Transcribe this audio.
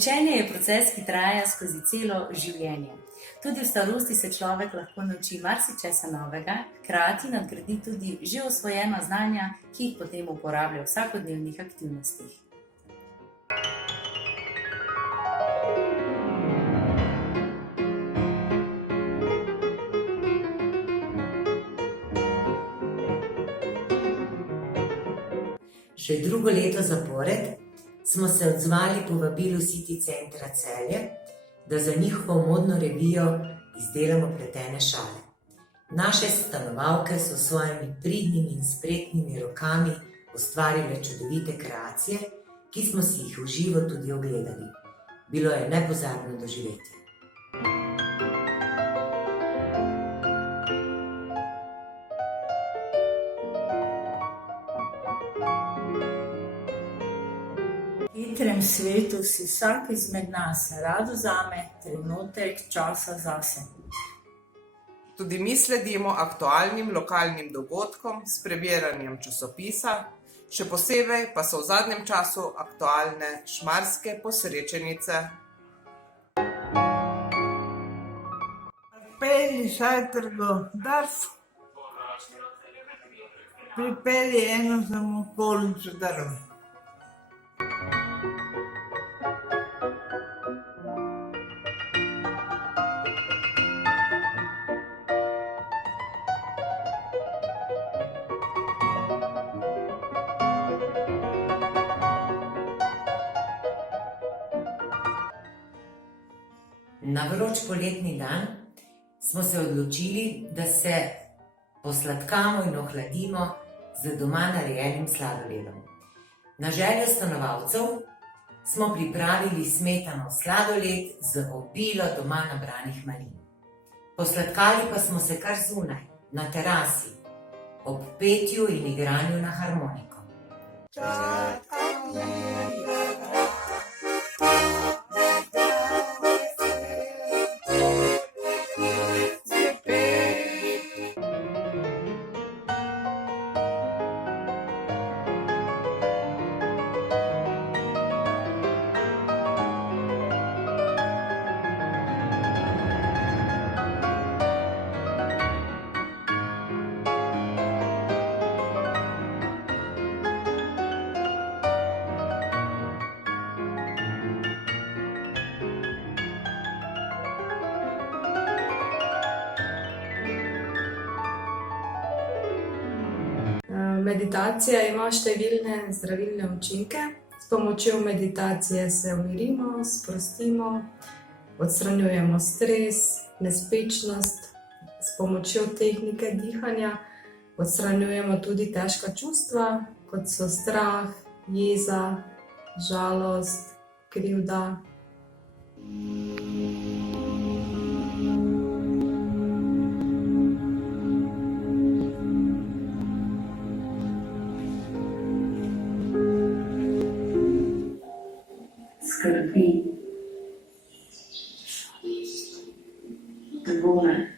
Učenje je proces, ki traja skozi celo življenje. Tudi v starosti se človek lahko nauči marsičesa novega, hkrati nadgradi tudi že osvojena znanja, ki jih potem uporablja v vsakodnevnih aktivnostih. Že drugo leto zapored smo se odzvali povabilu City centra Celje, da za njihovo modno revijo izdelamo pletene šale. Naše stanovalke so s svojimi pridnimi in spretnimi rokami ustvarile čudovite kreacije, ki smo si jih v živo tudi ogledali. Bilo je nepozabno doživetje. V hitrem svetu si vsak izmed nas rad vzame trenutek časa zase. Tudi mi sledimo aktualnim lokalnim dogodkom s prebiranjem časopisa, še posebej pa so v zadnjem času aktualne šmarske posrečenice. Pripelji šajtrgo drv, pripelji eno samokolico drv. Na vroč poletni dan smo se odločili, da se posladkamo in ohladimo z doma narejenim sladoledom. Na željo stanovalcev smo pripravili smetano sladoled z obilo doma nabranih malin. Posladkali pa smo se kar zunaj, na terasi, ob petju in igranju na harmoniko. Meditacija ima številne zdravilne učinke. S pomočjo meditacije se umirimo, sprostimo, odstranjujemo stres, nespečnost. S pomočjo tehnike dihanja odstranjujemo tudi težka čustva, kot so strah, jeza, žalost, krivda. Skrbi, dvome.